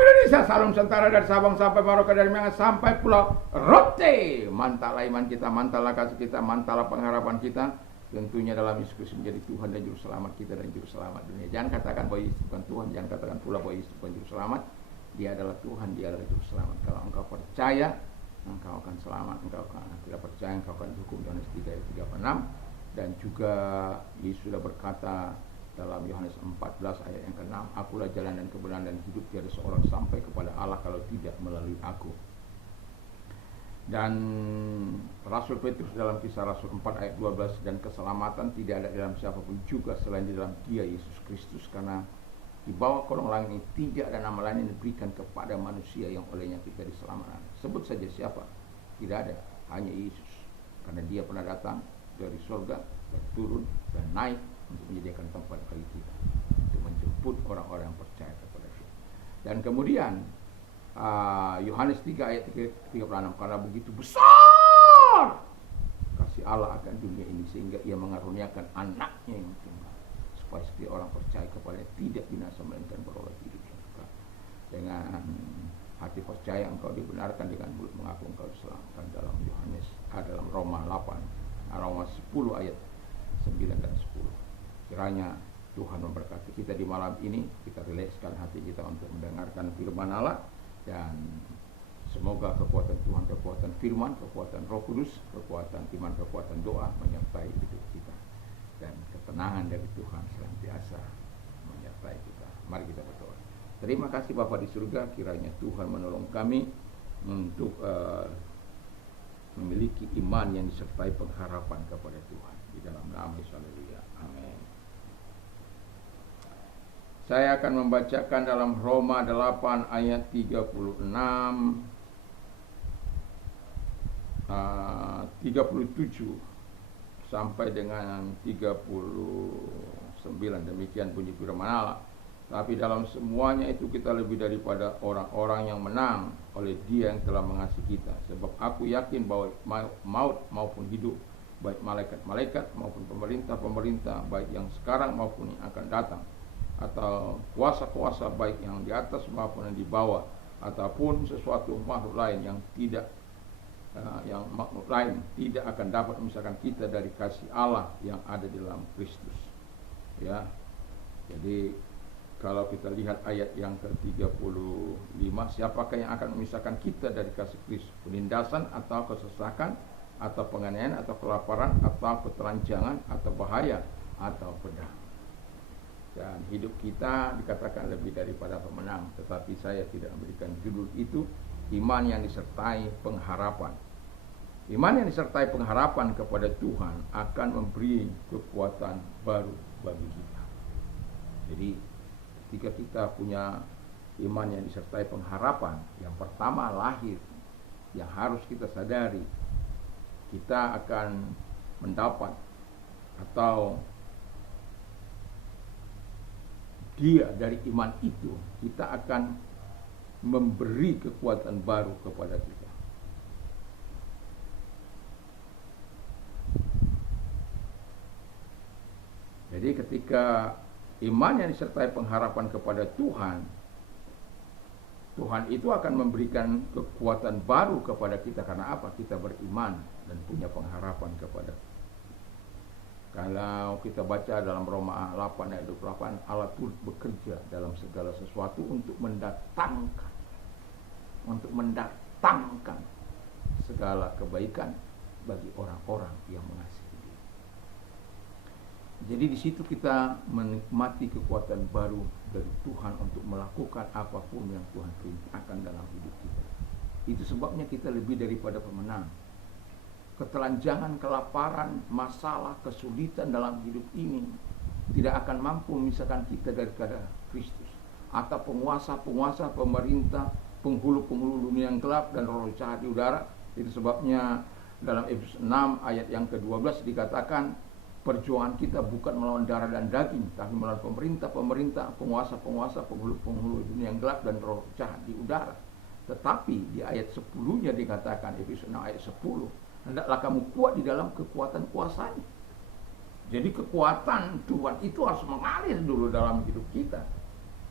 Indonesia, salam Nusantara dari Sabang sampai Merauke, dari Minang sampai Pulau Rote. Mantalah iman kita, mantalah kasih kita, mantalah pengharapan kita. Tentunya dalam Yesus Kristus menjadi Tuhan dan Juru Selamat kita dan Juru Selamat dunia. Jangan katakan bahwa Yesus bukan Tuhan, jangan katakan pula bahwa Yesus bukan Juru Selamat. Dia adalah Tuhan, dia adalah Juru Selamat. Kalau engkau percaya, engkau akan selamat. Engkau tidak percaya, engkau akan dihukum. Yohanes 3 ayat 3 sampai 6. Dan juga Yesus sudah berkata dalam Yohanes 14 ayat yang ke-6, akulah jalan dan kebenaran dan hidup, tiada seorang sampai kepada Allah kalau tidak melalui aku. Dan Rasul Petrus dalam Kisah Rasul 4 ayat 12, dan keselamatan tidak ada dalam siapapun juga selain di dalam Dia Yesus Kristus, karena di bawah kolong langit ini tidak ada nama lain yang diberikan kepada manusia yang olehnya kita diselamatkan. Sebut saja siapa? Tidak ada, hanya Yesus. Karena Dia pernah datang dari surga dan turun dan naik untuk menyediakan tempat bagi kita, untuk menjemput orang-orang yang percaya kepada Dia. Dan kemudian Yohanes 3 ayat 36, karena begitu besar kasih Allah akan dunia ini sehingga Ia mengaruniakan anaknya yang tunggal, supaya setiap orang percaya kepada tidak binasa melainkan beroleh hidup yang kekal. Dengan hati percaya engkau dibenarkan, dengan mulut mengaku engkau diselamatkan, dalam dalam Roma 10 ayat 9 dan 10. Kiranya Tuhan memberkati kita di malam ini. Kita rilekskan hati kita untuk mendengarkan firman Allah, dan semoga kekuatan Tuhan, kekuatan firman, kekuatan Roh Kudus, kekuatan iman, kekuatan doa menyertai hidup kita, dan ketenangan dari Tuhan senantiasa menyertai kita. Mari kita berdoa. Terima kasih Bapa di surga, kiranya Tuhan menolong kami untuk memiliki iman yang disertai pengharapan kepada Tuhan. Di dalam nama Yesus, haleluya, amin. Saya akan membacakan dalam Roma 8 ayat 36 37 sampai dengan 39. Demikian bunyi firman Allah. Tapi dalam semuanya itu kita lebih daripada orang-orang yang menang oleh Dia yang telah mengasihi kita. Sebab aku yakin bahwa maut maupun hidup, baik malaikat-malaikat maupun pemerintah-pemerintah, baik yang sekarang maupun yang akan datang, atau kuasa-kuasa baik yang di atas maupun yang di bawah, ataupun sesuatu makhluk lain yang tidak akan dapat memisahkan kita dari kasih Allah yang ada di dalam Kristus. Ya. Jadi kalau kita lihat ayat yang ke-35, siapakah yang akan memisahkan kita dari kasih Kristus? Penindasan atau kesesakan atau penganiayaan atau kelaparan atau ketelanjangan atau bahaya atau pedang. Dan hidup kita dikatakan lebih daripada pemenang, tetapi saya tidak memberikan judul itu. Iman yang disertai pengharapan. Iman yang disertai pengharapan kepada Tuhan akan memberi kekuatan baru bagi kita. Jadi ketika kita punya iman yang disertai pengharapan, yang pertama lahir, yang harus kita sadari, kita akan mendapat atau dia dari iman itu, kita akan memberi kekuatan baru kepada kita. Jadi ketika iman yang disertai pengharapan kepada Tuhan, Tuhan itu akan memberikan kekuatan baru kepada kita. Karena apa? Kita beriman dan punya pengharapan kepada. Kalau kita baca dalam Roma 8 ayat 28, Allah turut bekerja dalam segala sesuatu untuk mendatangkan segala kebaikan bagi orang-orang yang mengasihi Dia. Jadi di situ kita menikmati kekuatan baru dari Tuhan untuk melakukan apapun yang Tuhan perintahkan dalam hidup kita. Itu sebabnya kita lebih daripada pemenang. Ketelanjangan, kelaparan, masalah, kesulitan dalam hidup ini tidak akan mampu memisahkan kita daripada Kristus. Atau penguasa-penguasa, pemerintah, penghulu-penghulu dunia yang gelap dan roh jahat di udara. Itu sebabnya dalam Efesus 6 ayat yang ke-12 dikatakan, perjuangan kita bukan melawan darah dan daging, tapi melawan pemerintah-pemerintah, penguasa-penguasa, penghulu-penghulu dunia yang gelap dan roh jahat di udara. Tetapi di ayat 10-nya dikatakan, Efesus 6 ayat 10, hendaklah kamu kuat di dalam kekuatan kuasanya. Jadi kekuatan Tuhan itu harus mengalir dulu dalam hidup kita.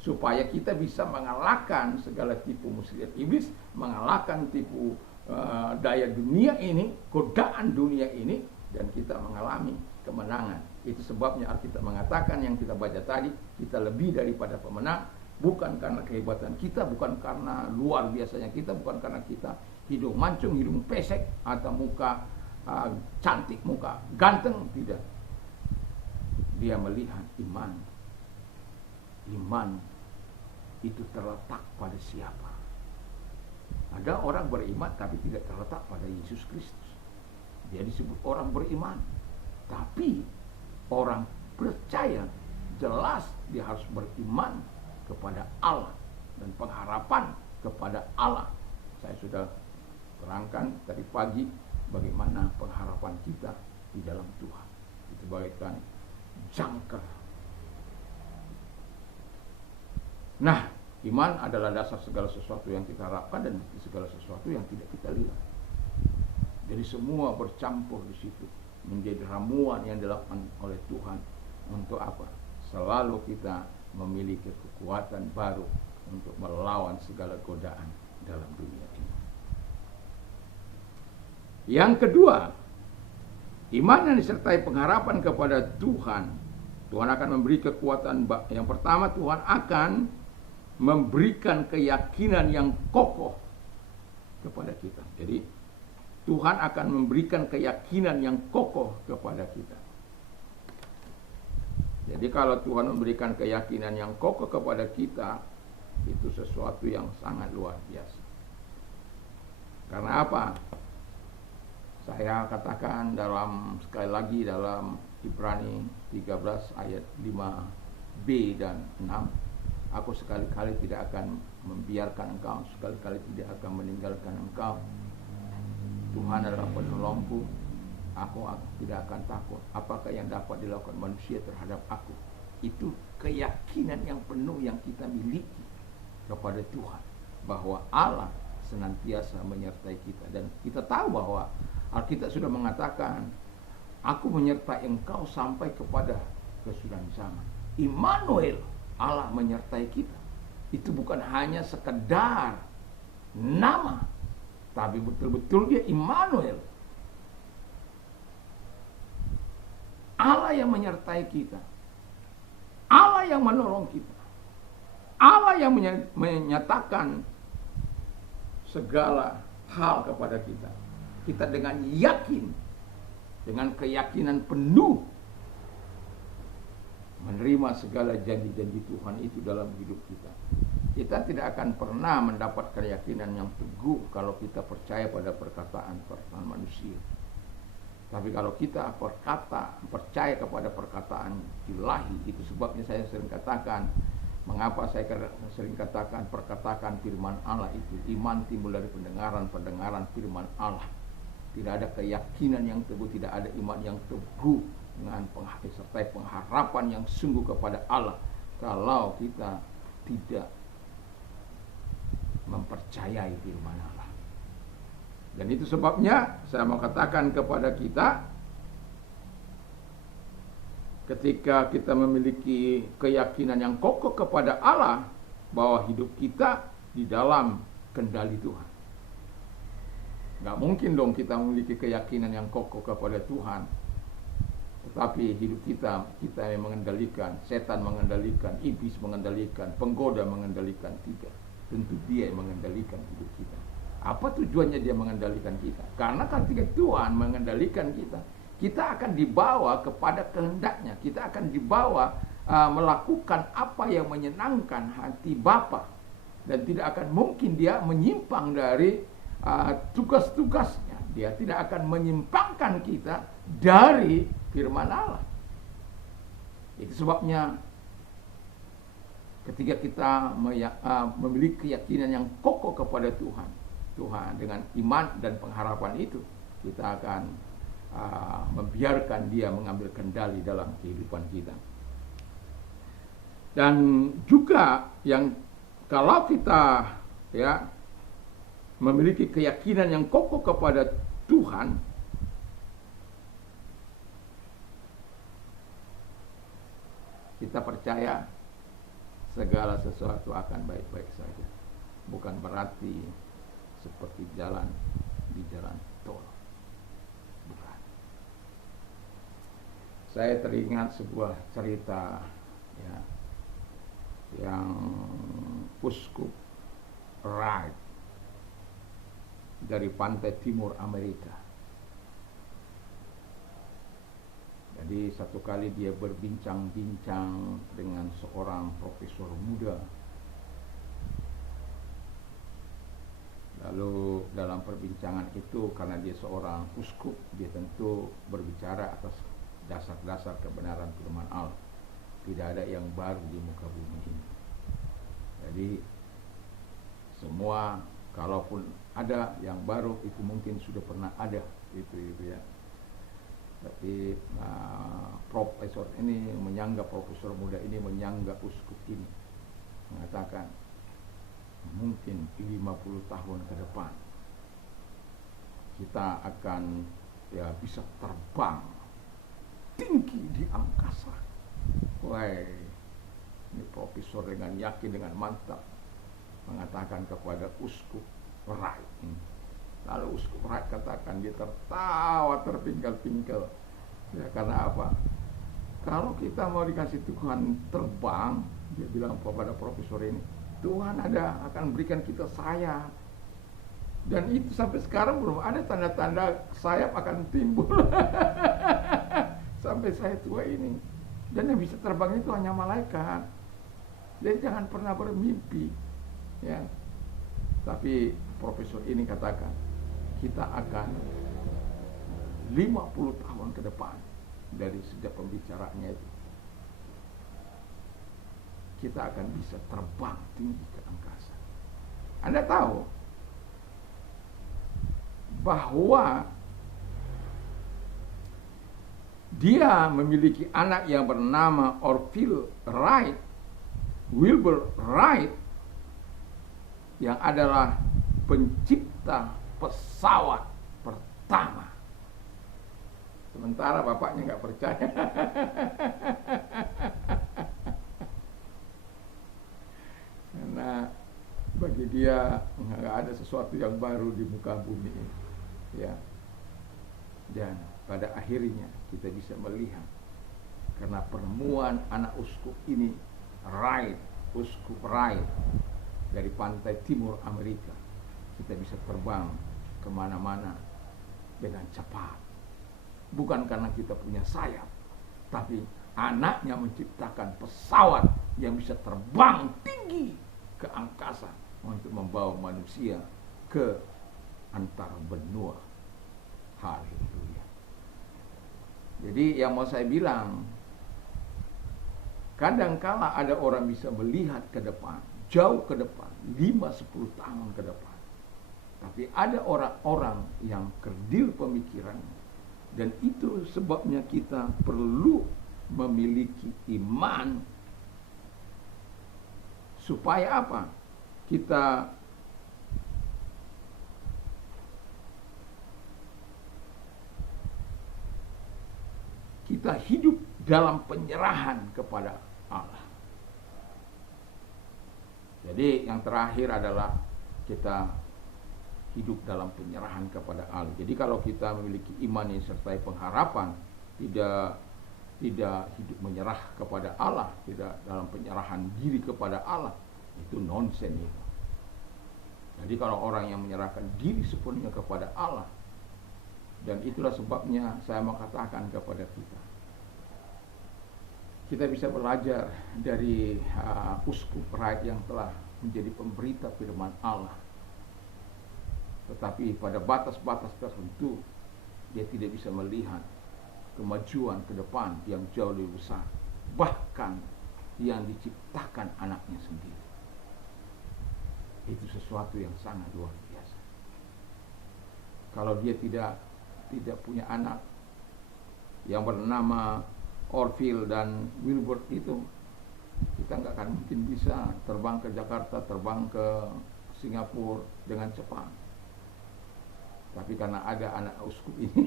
supaya kita bisa mengalahkan segala tipu muslihat iblis, mengalahkan tipu daya dunia ini, godaan dunia ini, dan kita mengalami kemenangan. Itu sebabnya Alkitab mengatakan yang kita baca tadi, kita lebih daripada pemenang, bukan karena kehebatan kita, bukan karena luar biasanya kita, bukan karena kita hidung mancung, hidung pesek, atau muka cantik, muka ganteng, tidak. Dia melihat iman. Iman itu terletak pada siapa? Ada orang beriman tapi tidak terletak pada Yesus Kristus. Dia disebut orang beriman. Tapi orang percaya jelas dia harus beriman kepada Allah dan pengharapan kepada Allah. Saya sudah terangkan tadi pagi bagaimana pengharapan kita di dalam Tuhan. Itu bagaikan jangkar. Nah, iman adalah dasar segala sesuatu yang kita harapkan dan segala sesuatu yang tidak kita lihat. Jadi semua bercampur di situ, menjadi ramuan yang dilakukan oleh Tuhan. Untuk apa? Selalu kita memiliki kekuatan baru untuk melawan segala godaan dalam dunia ini. Yang kedua, iman yang disertai pengharapan kepada Tuhan. Tuhan akan memberi kekuatan. Yang pertama, Tuhan akan memberikan keyakinan yang kokoh kepada kita. Jadi Tuhan akan memberikan keyakinan yang kokoh kepada kita. Jadi kalau Tuhan memberikan keyakinan yang kokoh kepada kita, itu sesuatu yang sangat luar biasa. Karena apa? Saya katakan sekali lagi dalam Ibrani 13 ayat 5b dan 6. Aku sekali-kali tidak akan membiarkan engkau, sekali-kali tidak akan meninggalkan engkau. Tuhan adalah penolongku, aku tidak akan takut. Apakah yang dapat dilakukan manusia terhadap aku? Itu keyakinan yang penuh yang kita miliki kepada Tuhan, bahwa Allah senantiasa menyertai kita. Dan kita tahu bahwa Alkitab sudah mengatakan, aku menyertai engkau sampai kepada kesudahan zaman. Immanuel, Allah menyertai kita. Itu bukan hanya sekedar nama, tapi betul-betul dia Immanuel. Allah yang menyertai kita. Allah yang menolong kita. Allah yang menyatakan segala hal kepada kita. Kita dengan yakin, dengan keyakinan penuh menerima segala janji-janji Tuhan itu dalam hidup kita. Kita tidak akan pernah mendapat keyakinan yang teguh kalau kita percaya pada perkataan-perkataan manusia. Tapi kalau kita percaya kepada perkataan ilahi, itu sebabnya saya sering katakan, mengapa saya sering katakan perkataan firman Allah itu, iman timbul dari pendengaran, pendengaran firman Allah. Tidak ada keyakinan yang teguh, tidak ada iman yang teguh dengan sertai pengharapan yang sungguh kepada Allah kalau kita tidak mempercayai firman Allah. Dan itu sebabnya saya mau katakan kepada kita, ketika kita memiliki keyakinan yang kokoh kepada Allah, bahwa hidup kita di dalam kendali Tuhan. Gak mungkin dong kita memiliki keyakinan yang kokoh kepada Tuhan, tetapi hidup kita yang mengendalikan, setan mengendalikan, iblis mengendalikan, penggoda mengendalikan. Tidak, tentu dia yang mengendalikan hidup kita. Apa tujuannya dia mengendalikan kita? Karena ketika Tuhan mengendalikan kita, kita akan dibawa kepada kehendaknya. Kita akan dibawa melakukan apa yang menyenangkan hati Bapa. Dan tidak akan mungkin dia menyimpang dari tugas-tugasnya. Dia tidak akan menyimpangkan kita dari firman Allah. Itu sebabnya ketika kita memiliki keyakinan yang kokoh kepada Tuhan dengan iman dan pengharapan itu, kita akan membiarkan dia mengambil kendali dalam kehidupan kita. Dan juga yang kalau kita memiliki keyakinan yang kokoh kepada Tuhan, kita percaya segala sesuatu akan baik-baik saja. Bukan berarti seperti jalan di jalan tol. Bukan. Saya teringat sebuah cerita ya, yang Uskup Wright dari pantai timur Amerika. Jadi satu kali dia berbincang-bincang dengan seorang profesor muda. Lalu dalam perbincangan itu, karena dia seorang uskup, dia tentu berbicara atas dasar-dasar kebenaran firman Allah. Tidak ada yang baru di muka bumi ini. Jadi semua, kalaupun ada yang baru, itu mungkin sudah pernah ada itu ya. Tapi profesor ini menyanggah, profesor muda ini menyanggah uskup ini, mengatakan mungkin 50 tahun ke depan kita akan ya bisa terbang tinggi di angkasa. Wah, ini profesor dengan yakin, dengan mantap mengatakan kepada Uskup Wright ini. Lalu Uskup Wright katakan, dia tertawa terpingkal-pingkal. Ya, karena apa? Kalau kita mau dikasih Tuhan terbang, dia bilang kepada profesor ini, Tuhan akan berikan kita sayap. Dan itu sampai sekarang belum ada tanda-tanda sayap akan timbul. Sampai saya tua ini. Dan yang bisa terbang itu hanya malaikat. Jadi jangan pernah bermimpi. Ya. Tapi profesor ini katakan, kita akan 50 tahun ke depan dari sejak pembicaraannya itu, kita akan bisa terbang tinggi ke angkasa. Anda tahu bahwa dia memiliki anak yang bernama Orville Wright, Wilbur Wright, yang adalah pencipta pesawat pertama. Sementara bapaknya nggak percaya. Karena bagi dia nggak ada sesuatu yang baru di muka bumi ini, ya. Dan pada akhirnya kita bisa melihat, karena penemuan anak uskup ini, Uskup Wright dari pantai timur Amerika, kita bisa terbang kemana-mana dengan cepat. Bukan karena kita punya sayap, tapi anaknya menciptakan pesawat yang bisa terbang tinggi ke angkasa untuk membawa manusia ke antar benua. Haleluya. Jadi yang mau saya bilang, kadangkala ada orang bisa melihat ke depan, jauh ke depan, 5-10 tahun ke depan. Tapi ada orang-orang yang kerdil pemikirannya. Dan itu sebabnya kita perlu memiliki iman. Supaya apa? Kita hidup dalam penyerahan kepada Allah. Jadi yang terakhir adalah kita hidup dalam penyerahan kepada Allah. Jadi kalau kita memiliki iman yang sertai pengharapan, tidak hidup menyerah kepada Allah, tidak dalam penyerahan diri kepada Allah, itu nonsen itu. Jadi kalau orang yang menyerahkan diri sepenuhnya kepada Allah, dan itulah sebabnya saya mau katakan kepada kita bisa belajar dari Uskup Wright yang telah menjadi pemberita firman Allah. Tetapi pada batas-batas tertentu dia tidak bisa melihat kemajuan ke depan yang jauh lebih besar, bahkan yang diciptakan anaknya sendiri. Itu sesuatu yang sangat luar biasa. Kalau dia tidak punya anak yang bernama Orville dan Wilbur itu, kita nggak akan mungkin bisa terbang ke Jakarta, terbang ke Singapura dengan cepat. Tapi karena ada anak uskup ini,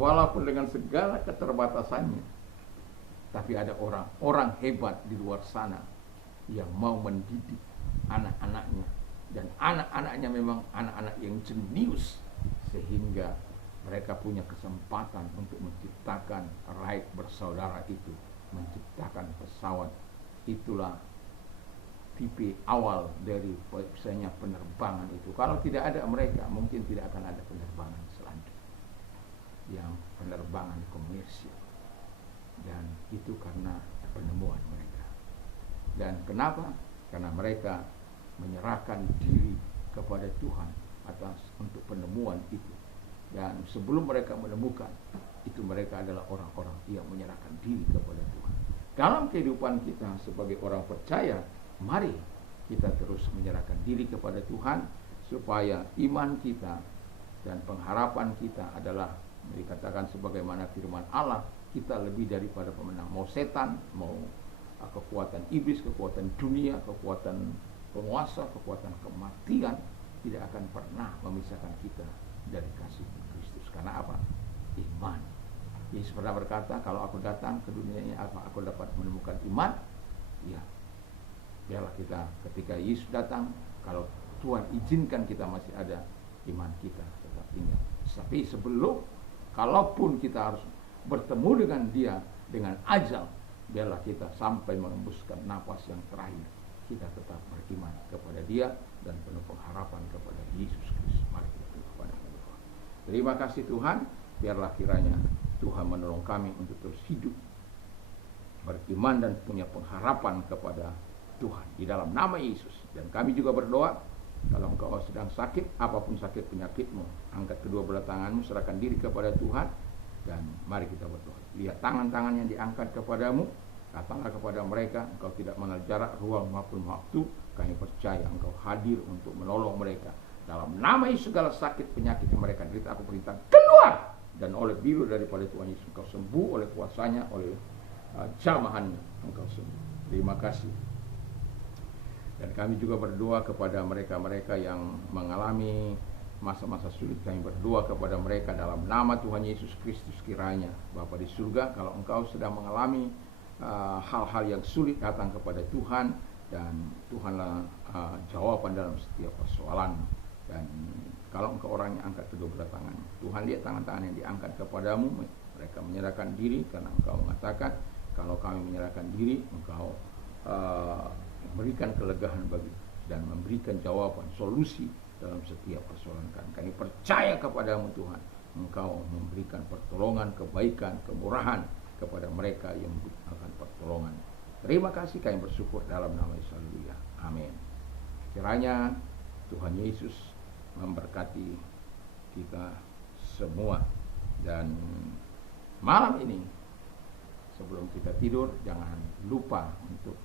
walaupun dengan segala keterbatasannya, tapi ada orang-orang hebat di luar sana yang mau mendidik anak-anaknya, dan anak-anaknya memang anak-anak yang jenius, sehingga mereka punya kesempatan untuk menciptakan Wright bersaudara itu, menciptakan pesawat. Itulah tipe awal dari misalnya penerbangan itu. Kalau tidak ada mereka, mungkin tidak akan ada penerbangan selanjutnya, yang penerbangan komersial. Dan itu karena penemuan mereka. Dan kenapa? Karena mereka menyerahkan diri kepada Tuhan atas untuk penemuan itu. Dan sebelum mereka menemukan itu, mereka adalah orang-orang yang menyerahkan diri kepada Tuhan. Dalam kehidupan kita sebagai orang percaya, mari kita terus menyerahkan diri kepada Tuhan, supaya iman kita dan pengharapan kita adalah dikatakan sebagaimana firman Allah, kita lebih daripada pemenang. Mau setan, mau kekuatan iblis, kekuatan dunia, kekuatan penguasa, kekuatan kematian, tidak akan pernah memisahkan kita dari kasih Kristus. Karena apa? Iman. Yesus pernah berkata, kalau aku datang ke dunia ini, aku dapat menemukan iman. Ya, biarlah kita ketika Yesus datang, kalau Tuhan izinkan kita masih ada, iman kita tetap tinggal. Tapi sebelum, kalaupun kita harus bertemu dengan Dia, dengan ajal, biarlah kita sampai mengembuskan napas yang terakhir, kita tetap beriman kepada Dia dan penuh pengharapan kepada Yesus Kristus. Mari kita kepada Allah. Terima kasih Tuhan, biarlah kiranya Tuhan menolong kami untuk terus hidup beriman dan punya pengharapan kepada Tuhan di dalam nama Yesus. Dan kami juga berdoa, kalau engkau sedang sakit, apapun sakit penyakitmu, angkat kedua belah tanganmu, serahkan diri kepada Tuhan, dan mari kita berdoa. Lihat tangan-tangan yang diangkat kepadamu, datanglah kepada mereka. Engkau tidak mengenal jarak, ruang maupun waktu. Kami percaya engkau hadir untuk menolong mereka. Dalam nama Yesus, segala sakit penyakit yang mereka derita, aku perintah keluar. Dan oleh biru daripada Tuhan Yesus, engkau sembuh oleh kuasanya, oleh jamahannya, engkau sembuh. Terima kasih. Dan kami juga berdoa kepada mereka-mereka yang mengalami masa-masa sulit. Kami berdoa kepada mereka dalam nama Tuhan Yesus Kristus. Kiranya Bapa di surga, kalau engkau sedang mengalami hal-hal yang sulit, datang kepada Tuhan, dan Tuhanlah jawaban dalam setiap persoalan. Dan kalau engkau orang yang angkat kedua belah tangan, Tuhan lihat tangan-tangan yang diangkat kepadamu, mereka menyerahkan diri, karena engkau mengatakan, kalau kami menyerahkan diri, engkau memberikan kelegaan bagi dan memberikan jawaban, solusi dalam setiap persoalan kami. Kami percaya kepadamu Tuhan, engkau memberikan pertolongan, kebaikan, kemurahan kepada mereka yang membutuhkan pertolongan. Terima kasih, kami bersyukur dalam nama Yesus. Haleluya. Amin. Kiranya Tuhan Yesus memberkati kita semua. Dan malam ini sebelum kita tidur, jangan lupa untuk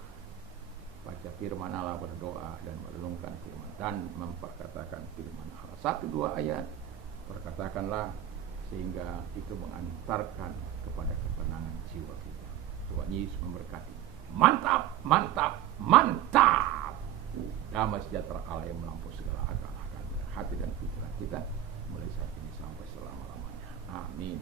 baca firman Allah, berdoa dan merenungkan firman dan memperkatakan firman Allah. 1-2 ayat perkatakanlah, sehingga itu mengantarkan kepada ketenangan jiwa kita. Tuhan Yesus memberkati. Mantap, mantap, mantap. Damai sejahtera Allah yang melampaui segala akal akan hati dan pikiran kita mulai saat ini sampai selama-lamanya. Amin.